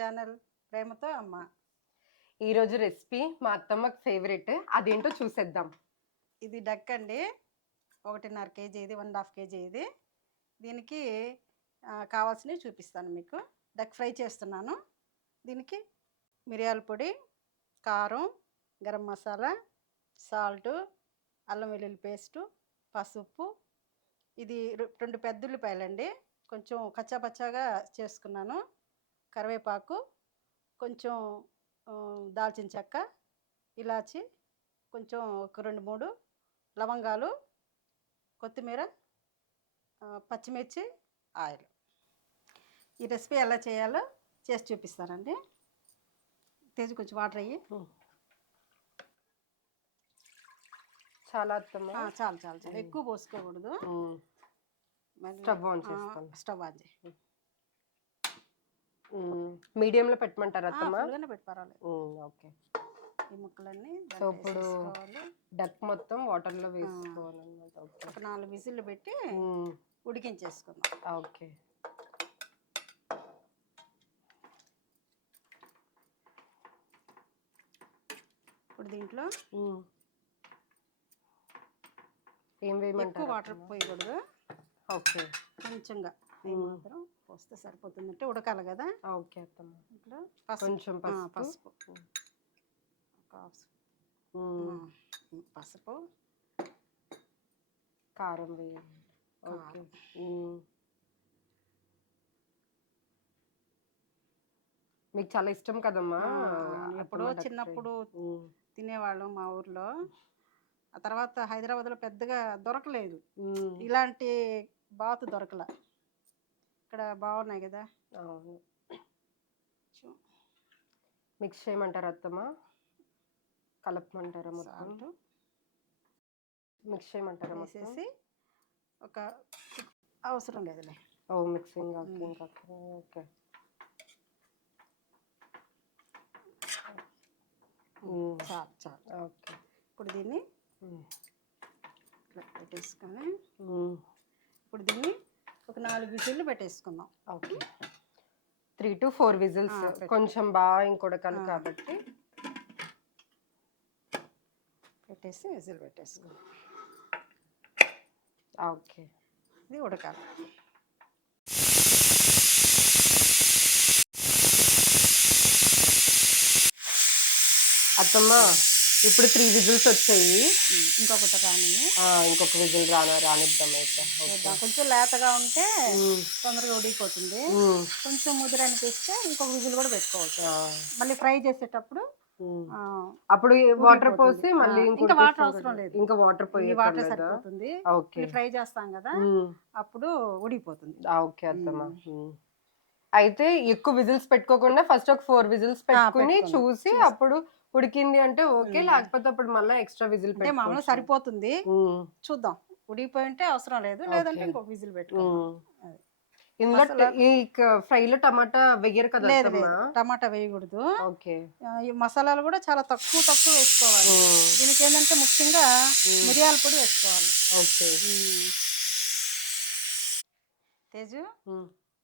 Channel ప్రేమతో అమ్మ. ఈరోజు రెసిపీ మా అత్తమ్మకి ఫేవరెట్, అదేంటో చూసేద్దాం. ఇది డక్ అండి, 1.5 కేజీ ఇది, 1.5 కేజీ ఇది. దీనికి కావాల్సినవి చూపిస్తాను మీకు. డక్ ఫ్రై చేస్తున్నాను. దీనికి మిరియాల పొడి, కారం, గరం మసాలా, సాల్టు, అల్లం వెల్లుల్లి పేస్టు, పసుపు. ఇది 2 పెద్ద ఉల్లిపాయలండి, కొంచెం కచ్చాపచ్చాగా చేసుకున్నాను. కరివేపాకు, కొంచెం దాల్చిన చెక్క, ఇలాచి, కొంచెం ఒక 2-3 లవంగాలు, కొత్తిమీర, పచ్చిమిర్చి, ఆయిల్. ఈ రెసిపీ ఎలా చేయాలో చేసి చూపిస్తానండి. తేజు కొంచెం వాటర్ అయ్యి. చాలా అత్తమ్మ. చాలు చాలు చాలు, ఎక్కువ పోసుకోకూడదు. స్టవ్ ఆన్ చేసుకోండి. స్టవ్ ఆన్ చేయి. మీడియంలో పెట్టమంటారా అత్తమ్మ? పెట్టి పర్వాలేదు. ఓకే. ఈ ముక్కలన్నీ సో ఇప్పుడు డక్ మొత్తం వాటర్లో వేసుకోవాలన్నమాట. ఒక 4 విజిల్లు పెట్టి ఉడికించేసుకుందాం. ఓకే. ఇప్పుడు దీంట్లో ఏం వేయమంటారు? ఎక్కువ వాటర్ పోయకూడదు. ఓకే. కొంచెంగా మాత్రం పోస్తే సరిపోతుందంటే ఉడకాలి కదా. ఓకే అత్తమ్మ. ఇట్లా కొంచెం పసుపు, పసుపు, కారం వేయాలి. ఓకే. మీకు చాలా ఇష్టం కదమ్మా? ఎప్పుడో చిన్నప్పుడు తినేవాళ్ళం మా ఊర్లో. ఆ తర్వాత హైదరాబాద్లో పెద్దగా దొరకలేదు, ఇలాంటి బాతు దొరకల. ఇక్కడ బాగున్నాయి కదా. అవును. మిక్స్ చేయమంటారా అత్తమ్మ? కలపమంటారా? మొత్తం మిక్స్ చేయమంటారా? వేసేసి ఒక అవసరం లేదులే. మిక్సింగ్. ఓకే. చాలు చాలు. ఓకే. ఇప్పుడు దీన్ని ఇట్లా పెట్టేసుకొని ఇప్పుడు దీన్ని ఒక 4 విజిల్లు పెట్టేసుకుందాం. ఓకే. 3 to 4 whistles. కొంచెం బాగా ఇంకొడకాలి కాబట్టి పెట్టేసి విజిల్ పెట్టేసుకుందాం. ఓకే. ఇది ఉడకాలి. అత్తమ్మ ఇప్పుడు 3 విజిల్స్ వచ్చాయి. ఇంకొకటి ఇంకొక విజిల్ రానిద్దాం అయితే. కొంచెం లేతగా ఉంటే తొందరగా ఉడికిపోతుంది. కొంచెం ముదిరి అనిపిస్తే ఇంకొక విజిల్ కూడా పెట్టుకోవచ్చు. మళ్ళీ ఫ్రై చేసేటప్పుడు అప్పుడు వాటర్ పోసి మళ్ళీ ఇంకా వాటర్ అవసరం లేదు. ఇంకా వాటర్ పోయి వాటర్ సరిపోతుంది. ఫ్రై చేస్తాం కదా, అప్పుడు ఉడికిపోతుంది. ఓకే అత్తమ్మ. అయితే ఎక్కువ విజిల్స్ పెట్టుకోకుండా ఫస్ట్ ఒక 4 విజిల్స్ పెట్టుకుని చూసి అప్పుడు ఉడికింది అంటే ఓకే, లేకపోతే అప్పుడు మళ్ళీ ఎక్స్ట్రా విజిల్ అంటే మామూలుగా సరిపోతుంది. చూద్దాం, ఉడికిపోయి ఉంటే అవసరం లేదు, లేదంటే ఇంకొక విజిల్ పెట్టుకుందాం. ఇందులో ఈ ఫ్రైలో టమాటా వేయరు కదా? టమాటా వేయకూడదు. ఓకే. ఈ మసాలాలు కూడా చాలా తక్కువ వేసుకోవాలి. దీనికి ఏంటంటే ముఖ్యంగా మిరియాల పొడి వేసుకోవాలి. ఓకే. తేజు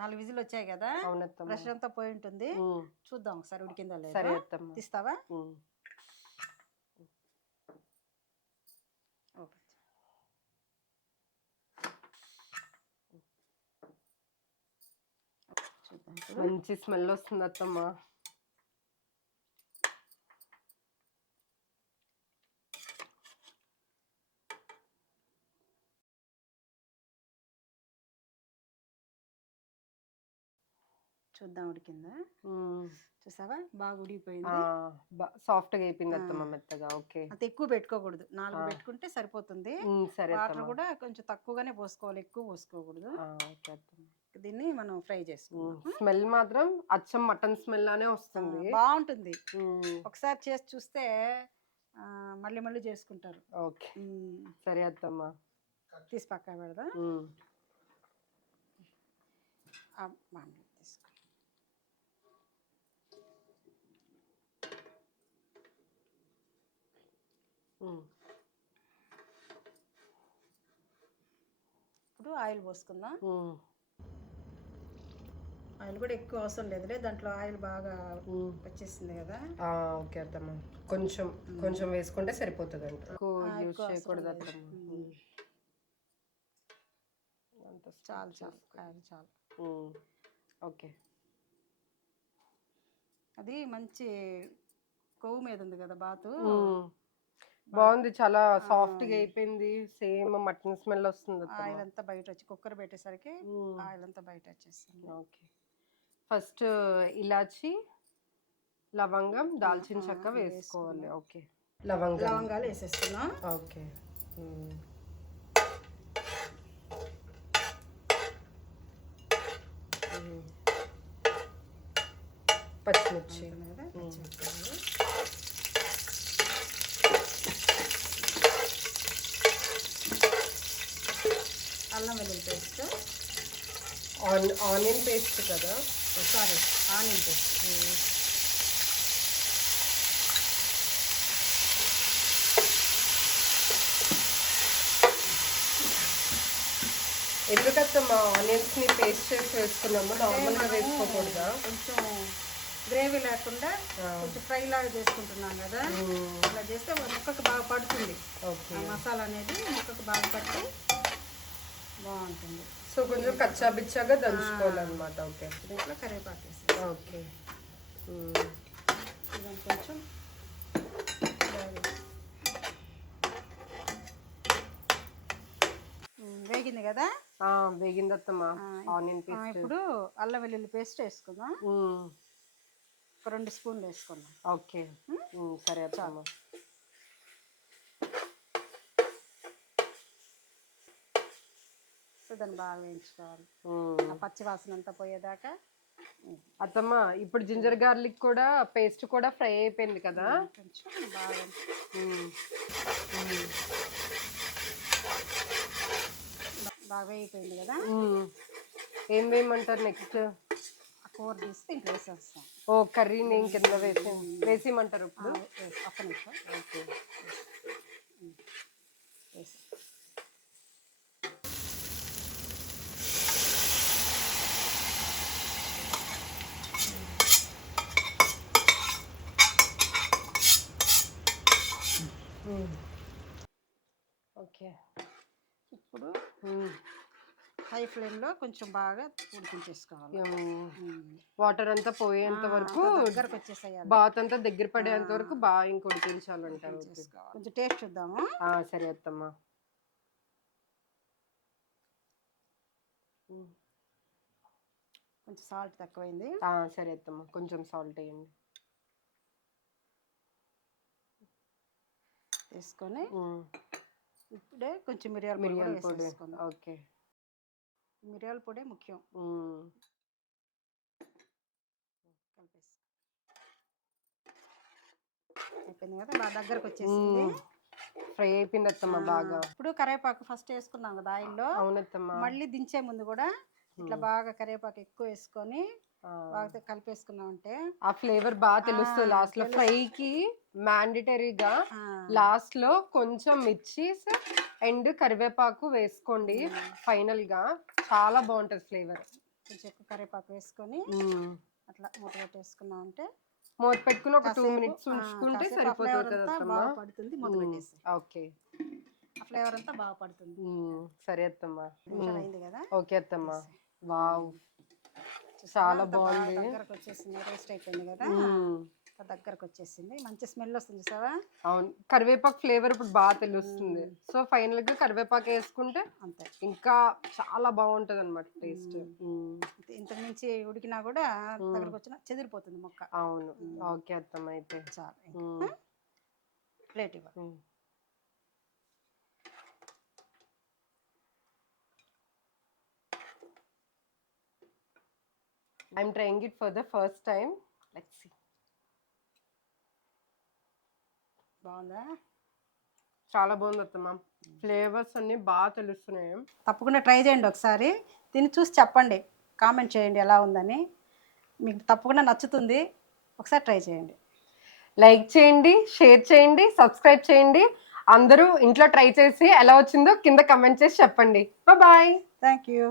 4 విజిల్ వచ్చాయి కదా, ప్రెషర్ అంతా పోయి ఉంటుంది. చూద్దాం ఒకసారి ఉడికిందా లేదా. తీస్తావా? మంచి స్మెల్ వస్తుంది అత్తమ్మ. చూద్దాం ఉడికిందా. చూసావా, బాగా ఉడికిపోయింది. సాఫ్ట్ గా అయిపోయింది అత్తమ్మ, మెత్తగా. ఓకే. అంత ఎక్కువ పెట్టుకోకూడదు, 4 పెట్టుకుంటే సరిపోతుంది. వాటర్ కూడా కొంచెం తక్కువగానే పోసుకోవాలి, ఎక్కువ పోసుకోకూడదు. దీన్ని మనం ఫ్రై చేసుకుందాం. స్మెల్ మాత్రం అచ్చం మటన్ స్మెల్ లానే వస్తుంది, బాగుంటుంది. ఒకసారి చేసి చూస్తే మళ్ళీ మళ్ళీ చేసుకుంటారు. ఓకే. సరే అత్తమ్మ, తీసి పక్కన పెడదా. తీసుకో. ఇప్పుడు ఆయిల్ పోసుకుందాం. ఆయిల్ కూడా ఎక్కువ అవసరం లేదులే, దాంట్లో ఆయిల్ బాగా వచ్చేసింది కదా. ఓకే అత్తమ్మ, కొంచెం కొంచెం వేసుకుంటే సరిపోతుంది అంట, యూజ్ చేయకూడదు అత్తమ్మ. చాలు చాలు ఆయిల్ చాలు. ఓకే, అది మంచి కొవ్వు మీద ఉంది కదా బాతు. బాగుంది, చాలా సాఫ్ట్ గా అయిపోయింది, సేమ్ మటన్ స్మెల్ వస్తుంది. ఆయిల్ అంతా బయట వచ్చి కుక్కర్ పెట్టేసరికి ఆయిల్ అంతా బయట వచ్చేస్తుంది. ఓకే, ఫస్ట్ ఇలాచి, లవంగం, దాల్చిన చెక్క వేసుకోవాలి. ఓకే, లవంగాలు వేసేస్తున్నా. ఓకే, పచ్చిమిర్చి, అల్లం వెల్లుల్లి పేస్ట్, ఆనియన్ పేస్ట్ కదా, సారీ ఆనియన్ పేస్ట్. ఎందుకమ్మా ఆనియన్స్ ని పేస్ట్ చేసి వేసుకున్నాము, నార్మల్ గా వేసుకోకూడదా? కొంచెం గ్రేవీ లేకుండా కొంచెం ఫ్రై లాగా చేసుకుంటున్నాం కదా, ఇలా చేస్తే ముక్కకు బాగా పడుతుంది. మసాలా అనేది ముక్కకు బాగా పట్టి బాగుంటుంది. సో కొంచెం కచ్చా బిచ్చాగా దంచుకోవాలన్నమాట. ఓకే, దీంట్లో కరివేపాకు వేసి, ఓకే, కొంచెం వేగింది కదా, వేగింది అత్తమ్మ. ఆనియన్ పేస్ట్, ఇప్పుడు అల్లం వెల్లుల్లి పేస్ట్ వేసుకుందాం. ఒక 2 స్పూన్లు వేసుకుందాం. ఓకే, సరే అత్తమ్మ. దాన్ని బాగా వేయించుకోవాలి, పచ్చి వాసన అంతా పోయేదాకా. అత్తమ్మ, ఇప్పుడు జింజర్ గార్లిక్ కూడా పేస్ట్ కూడా ఫ్రై అయిపోయింది కదా, కొంచెం బాగా బాగా వేయిపోయింది కదా. ఏం వేయమంటారు నెక్స్ట్? కూర తీసి ఇంట్లో వేసేస్తాం. ఓ, కర్రీని కింద వేసేయమంటారు ఇప్పుడు? ఒక్క నిమిషం. Okay, okay. ఇప్పుడు హై ఫ్లేమ్లో కొంచెం బాగా ఉడికించేసుకోవాలి. వాటర్ అంతా పోయేంత వరకు, దగ్గరకు వచ్చేసేయాలి, బాత్ అంతా దగ్గర పడేంత వరకు బాగా ఇంక ఉడికించాలంటారు. కొంచెం టేస్ట్ చూద్దాము. సరే అత్తమ్మ. కొంచెం సాల్ట్ తక్కువైంది. సరే అత్తమ్మ, కొంచెం సాల్ట్ వేయండి. వేసుకొని ఇప్పుడే కొంచెం మిరియాల పొడి. ఓకే, మిరియాల పొడి ముఖ్యం. అయిపోయింది కదా, బాగా దగ్గరకు వచ్చేసింది, ఫ్రై అయిపోయింది అత్తమ్మ బాగా. ఇప్పుడు కరివేపాకు ఫస్ట్ వేసుకున్నాం కదా ఆయిల్లో. అవునత్తమ్మ. మళ్ళీ దించే ముందు కూడా ఇట్లా బాగా కరివేపాకు ఎక్కువ వేసుకొని బాగా కలిపేసుకున్నాం అంటే ఆ ఫ్లేవర్ బాగా తెలుస్తుంది లాస్ట్ లో. ఫ్రై కి మ్యాండేటరీగా లాస్ట్ లో కొంచెం మిర్చీస్ అండ్ కరివేపాకు వేసుకోండి, ఫైనల్ గా చాలా బాగుంటది ఫ్లేవర్. కొంచెం ఎక్కువ కరివేపాకు వేసుకొని అట్లా మూత పెట్టేసుకున్నాం అంటే, మూత పెట్టుకుని ఒక 2 మినిట్స్ ఉంచుకుంటే సరిపోతుంది కదా, బాగా పడుతుంది. మూత పెట్టేసి, ఓకే, ఆ ఫ్లేవర్ అంతా బాగా పడుతుంది. సరే అత్తమ్మ. అయింది కదా. ఓకే అత్తమ్మ. వావ్, చాలా బాగుంది. దగ్గరకు వచ్చేసింది, రోస్ట్ అయిపోయింది కదా, దగ్గరకు వచ్చేసింది, మంచి స్మెల్ వస్తుంది సార్. అవును, కరివేపాకు ఫ్లేవర్ ఇప్పుడు బాగా తెలుస్తుంది. సో ఫైనల్ గా కరివేపాకు వేసుకుంటే అంతే, ఇంకా చాలా బాగుంటది అన్నమాట టేస్ట్. ఇంతకు మించి ఉడికినా కూడా దగ్గరకు వచ్చినా చెదిరిపోతుంది మొక్క. అవును, ఓకే అత్తమ్మ. అయితే చాలు, ప్లేట్ ఇవ్వ. I'm trying it for the first time. Let's see. బాగుందా? చాలా బాగుంది అత్తమ్మ, ఫ్లేవర్స్ అన్ని బాగా తెలుస్తున్నాయి. తప్పకుండా ట్రై చేయండి ఒకసారి, దీన్ని చూసి చెప్పండి, కామెంట్ చేయండి ఎలా ఉందని. మీకు తప్పకుండా నచ్చుతుంది, ఒకసారి ట్రై చేయండి. లైక్ చేయండి, షేర్ చేయండి, సబ్స్క్రైబ్ చేయండి. అందరూ ఇంట్లో ట్రై చేసి ఎలా వచ్చిందో కింద కమెంట్ చేసి చెప్పండి. బాయ్. Thank you.